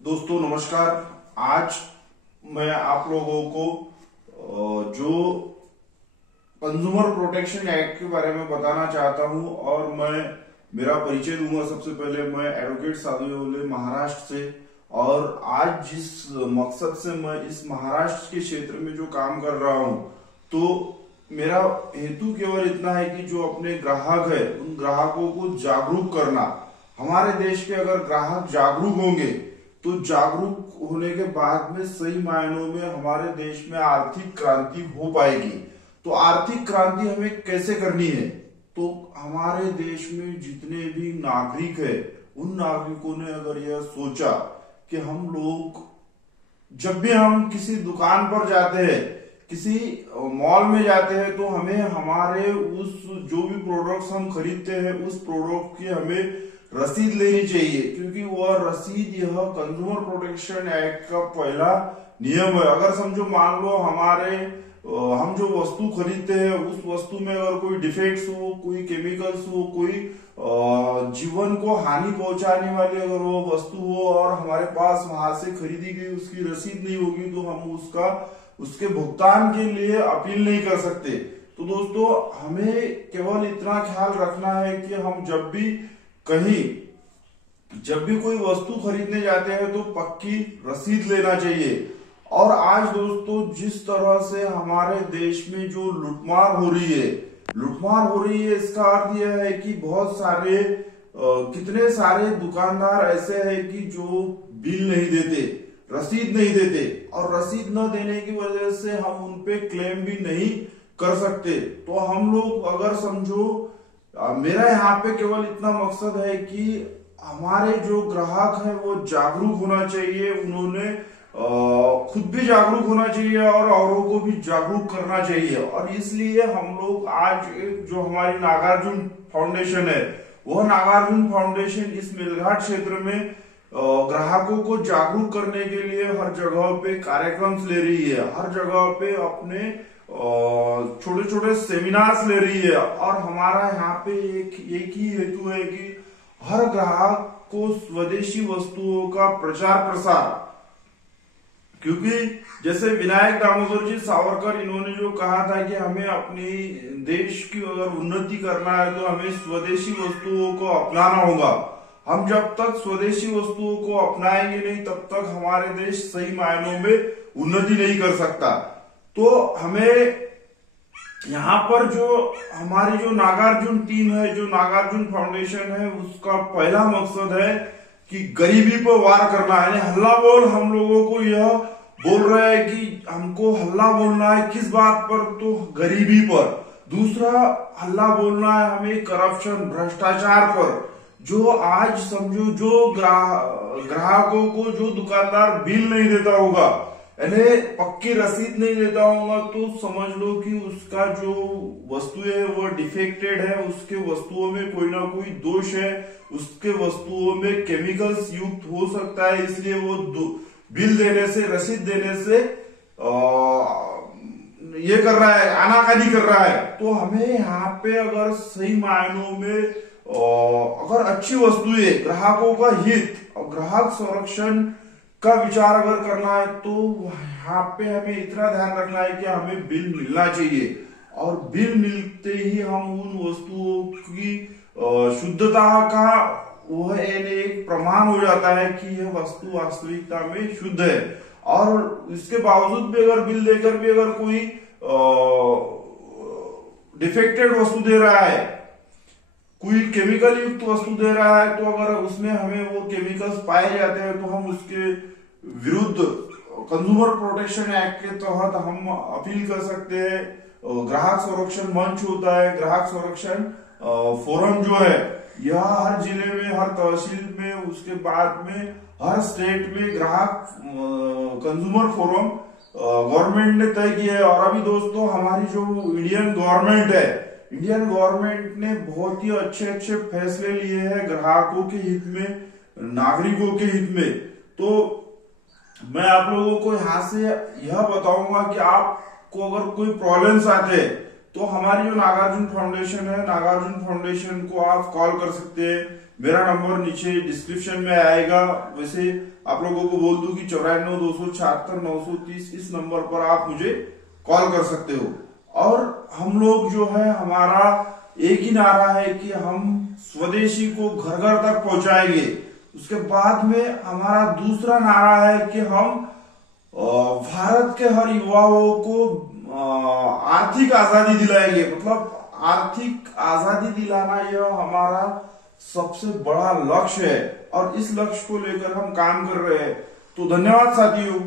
दोस्तों नमस्कार। आज मैं आप लोगों को जो कंज्यूमर प्रोटेक्शन एक्ट के बारे में बताना चाहता हूं और मैं मेरा परिचय दूंगा। सबसे पहले मैं एडवोकेट साधु येवले महाराष्ट्र से, और आज जिस मकसद से मैं इस महाराष्ट्र के क्षेत्र में जो काम कर रहा हूं, तो मेरा हेतु केवल इतना है कि जो अपने ग्राहक है उन ग्राहकों को जागरूक करना। हमारे देश के अगर ग्राहक जागरूक होंगे तो जागरूक होने के बाद में सही मायनों में हमारे देश में आर्थिक क्रांति हो पाएगी। तो आर्थिक क्रांति हमें कैसे करनी है? तो हमारे देश में जितने भी नागरिक है उन नागरिकों ने अगर यह सोचा कि हम लोग जब भी हम किसी दुकान पर जाते हैं, किसी मॉल में जाते हैं, तो हमें हमारे उस जो भी प्रोडक्ट्स हम खरीदते हैं उस प्रोडक्ट की हमें रसीद लेनी चाहिए, क्योंकि वह रसीद यह कंज्यूमर प्रोटेक्शन एक्ट का पहला नियम है। अगर समझो मान लो हम जो वस्तु खरीदते हैं उस वस्तु में अगर कोई डिफेक्ट्स हो, कोई केमिकल्स हो, कोई जीवन को हानि पहुंचाने वाली अगर वो वस्तु हो और हमारे पास वहां से खरीदी गई उसकी रसीद नहीं होगी, तो हम उसके भुगतान के लिए अपील नहीं कर सकते। तो दोस्तों हमें केवल इतना ख्याल रखना है कि हम जब भी कोई वस्तु खरीदने जाते हैं तो पक्की रसीद लेना चाहिए। और आज दोस्तों जिस तरह से हमारे देश में जो लूटमार हो रही है, इसका अर्थ यह है कि बहुत सारे कितने सारे दुकानदार ऐसे हैं कि जो बिल नहीं देते, रसीद नहीं देते, और रसीद न देने की वजह से हम उनपे क्लेम भी नहीं कर सकते। तो हम लोग अगर समझो, मेरा यहाँ पे केवल इतना मकसद है कि हमारे जो ग्राहक है वो जागरूक होना चाहिए, उन्होंने खुद भी जागरूक होना चाहिए और औरों को भी जागरूक करना चाहिए। और इसलिए हम लोग आज जो हमारी नागार्जुन फाउंडेशन है, वह नागार्जुन फाउंडेशन इस मेलघाट क्षेत्र में ग्राहकों को जागरूक करने के लिए हर जगह पे कार्यक्रम ले रही है, हर जगह पे अपने छोटे छोटे सेमिनार्स ले रही है। और हमारा यहाँ पे एक ही हेतु है कि हर ग्राहक को स्वदेशी वस्तुओं का प्रचार प्रसार, क्योंकि जैसे विनायक दामोदर जी सावरकर इन्होंने जो कहा था कि हमें अपनी देश की अगर उन्नति करना है तो हमें स्वदेशी वस्तुओं को अपनाना होगा। हम जब तक स्वदेशी वस्तुओं को अपनाएंगे नहीं तब तक हमारे देश सही मायनों में उन्नति नहीं कर सकता। तो हमें यहाँ पर जो हमारी जो नागार्जुन टीम है, जो नागार्जुन फाउंडेशन है, उसका पहला मकसद है कि गरीबी पर वार करना है। हल्ला बोल हम लोगों को यह बोल रहा है कि हमको हल्ला बोलना है, किस बात पर? तो गरीबी पर। दूसरा हल्ला बोलना है हमें करप्शन, भ्रष्टाचार पर। जो आज समझो जो ग्राहकों को जो दुकानदार बिल नहीं देता होगा, यानी पक्की रसीद नहीं देता होगा, तो समझ लो कि उसका जो वस्तु है वो डिफेक्टेड है, उसके वस्तुओं में कोई ना कोई दोष है, उसके वस्तुओं में केमिकल्स युक्त हो सकता है, इसलिए वो बिल देने से, रसीद देने से ये कर रहा है, आनाकानी कर रहा है। तो हमें यहाँ पे अगर सही मायनों में अगर अच्छी वस्तु है, ग्राहकों का हित और ग्राहक संरक्षण का विचार अगर करना है, तो यहाँ पे हमें इतना ध्यान रखना है कि हमें बिल मिलना चाहिए, और बिल मिलते ही हम उन वस्तुओं की शुद्धता का वह एक प्रमाण हो जाता है कि यह वस्तु वास्तविकता में शुद्ध है। और इसके बावजूद भी अगर बिल देकर भी अगर कोई डिफेक्टेड वस्तु दे रहा है, कोई केमिकल युक्त वस्तु दे रहा है, तो अगर उसमें हमें वो केमिकल्स पाए जाते हैं तो हम उसके विरुद्ध कंज्यूमर प्रोटेक्शन एक्ट के तहत हम अपील कर सकते हैं। ग्राहक संरक्षण मंच होता है, ग्राहक संरक्षण फोरम जो है, यह हर जिले में, हर तहसील में, उसके बाद में हर स्टेट में ग्राहक कंज्यूमर फोरम गवर्नमेंट ने तय किया है। और अभी दोस्तों हमारी जो इंडियन गवर्नमेंट ने बहुत ही अच्छे अच्छे फैसले लिए हैं ग्राहकों के हित में, नागरिकों के हित में। तो मैं आप लोगों को यहाँ से यह बताऊंगा कि आपको अगर कोई प्रॉब्लम्स आते हैं तो हमारी जो नागार्जुन फाउंडेशन है, नागार्जुन फाउंडेशन को आप कॉल कर सकते हैं। मेरा नंबर नीचे डिस्क्रिप्शन में आएगा। वैसे आप लोगों को बोल दूं कि 94-276-930 इस नंबर पर आप मुझे कॉल कर सकते हो। और हम लोग जो है, हमारा एक ही नारा है कि हम स्वदेशी को घर घर तक पहुंचाएंगे। उसके बाद में हमारा दूसरा नारा है कि हम भारत के हर युवाओं को आर्थिक आजादी दिलाएंगे। मतलब आर्थिक आजादी दिलाना यह हमारा सबसे बड़ा लक्ष्य है और इस लक्ष्य को लेकर हम काम कर रहे हैं। तो धन्यवाद साथियों।